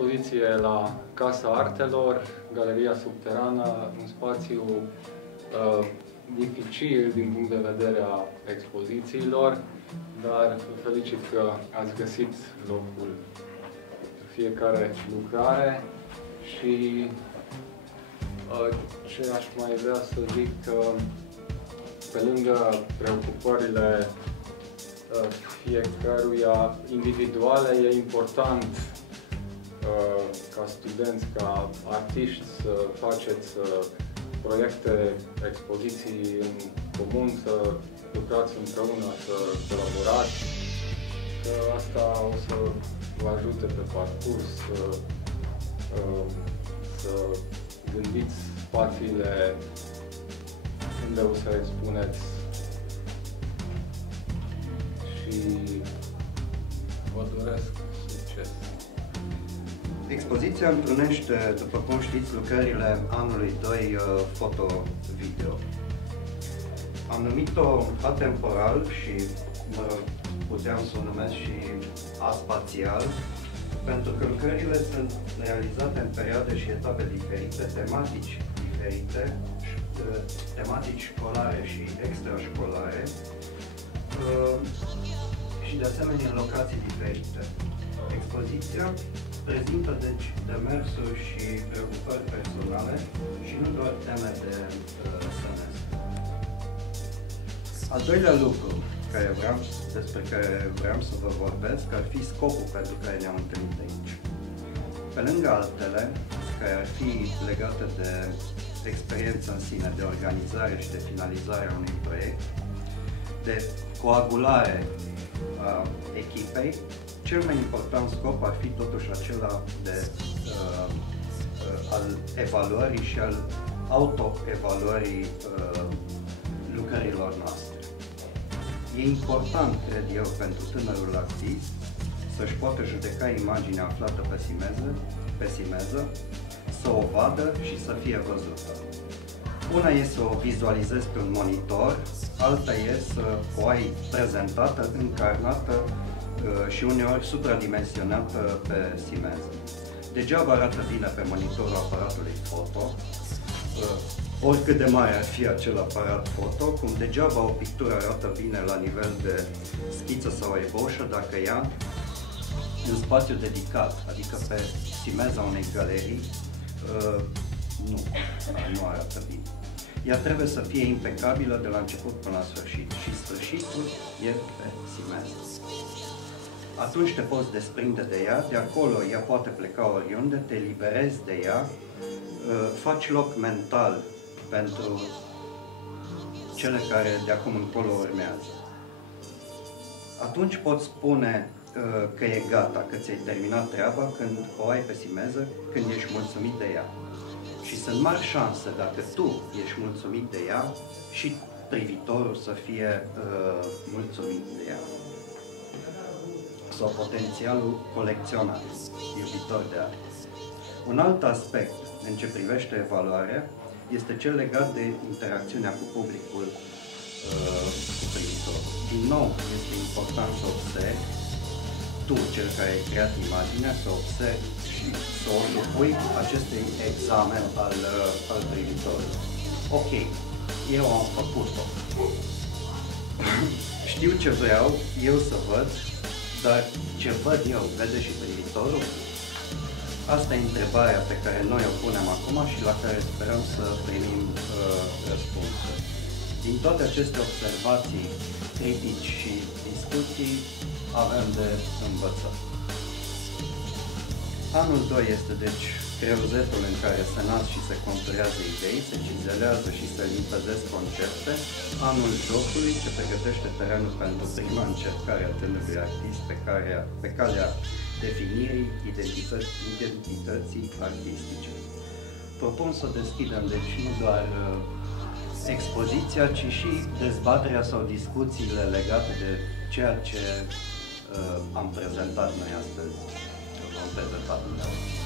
expoziție la Casa Artelor, Galeria Subterană, un spațiu dificil din punct de vedere a expozițiilor, dar vă felicit că ați găsit locul fiecare lucrare și ce aș mai vrea să zic că pe lângă preocupările fiecăruia individuale, e important ca studenți, ca artiști să faceți proiecte, expoziții în comun, să lucrați împreună, să colaborați, că asta o să vă ajute pe parcurs să gândiți spațiile unde o să expuneți și vă doresc succes! Expoziția întrunește, după cum știți, lucrările anului 2 foto-video. Am numit-o atemporal și puteam să o numesc și aspațial, pentru că lucrările sunt realizate în perioade și etape diferite, tematici diferite, tematici școlare și extrașcolare și de asemenea în locații diferite. Expoziția prezintă deci demersuri și preocupări personale și nu doar teme de semestru. Al doilea lucru despre care vreau să vă vorbesc ar fi scopul pentru care ne-am întâlnit aici. Pe lângă altele, care ar fi legate de experiență în sine, de organizare și de finalizare a unui proiect, de coagulare a echipei, cel mai important scop ar fi totuși acela al evaluării și al auto-evaluării lucrărilor noastre. E important, cred eu, pentru tânărul artist să-și poată judeca imaginea aflată pe simeză, să o vadă și să fie văzută. Una e să o vizualizezi pe un monitor, alta e să o ai prezentată, încarnată și uneori supradimensionată pe simeză. Degeaba arată bine pe monitorul aparatului foto, oricât de mare ar fi acel aparat foto, cum degeaba o pictură arată bine la nivel de schiță sau eboșă dacă ea în spațiu dedicat, adică pe simeza unei galerii, nu arată bine. Ea trebuie să fie impecabilă de la început până la sfârșit și sfârșitul e pe simeză. Atunci te poți desprinde de ea, de acolo ea poate pleca oriunde, te eliberezi de ea, faci loc mental pentru cele care de acum încolo urmează. Atunci poți spune că e gata, că ți-ai terminat treaba când o ai pe simeză, când ești mulțumit de ea. Și sunt mari șanse, dacă tu ești mulțumit de ea, și privitorul să fie mulțumit de ea. Sau potențialul colecționar, iubitor de arte. Un alt aspect în ce privește evaluarea este cel legat de interacțiunea cu publicul, cu privitorul. Din nou, este important să observi, tu, cel care ai creat imaginea, să observi și să o supui acestui examen al privitorului. Ok, eu am făcut-o. Știu ce vreau eu să văd, dar ce văd eu, vede și privitorul? Asta e întrebarea pe care noi o punem acum și la care sperăm să primim răspunsuri. Din toate aceste observații, critici și discuții, avem de învățat. Anul 2 este deci creuzetul în care se nasc și se conturează idei, se cizelează și se limpezesc concepte, anul jocului ce pregătește terenul pentru prima încercare a tânărului artist pe calea definirii identității artistice. Propun să deschidem deci nu doar expoziția, ci și dezbaterea sau discuțiile legate de ceea ce am prezentat noi astăzi. Vom prezenta dumneavoastră.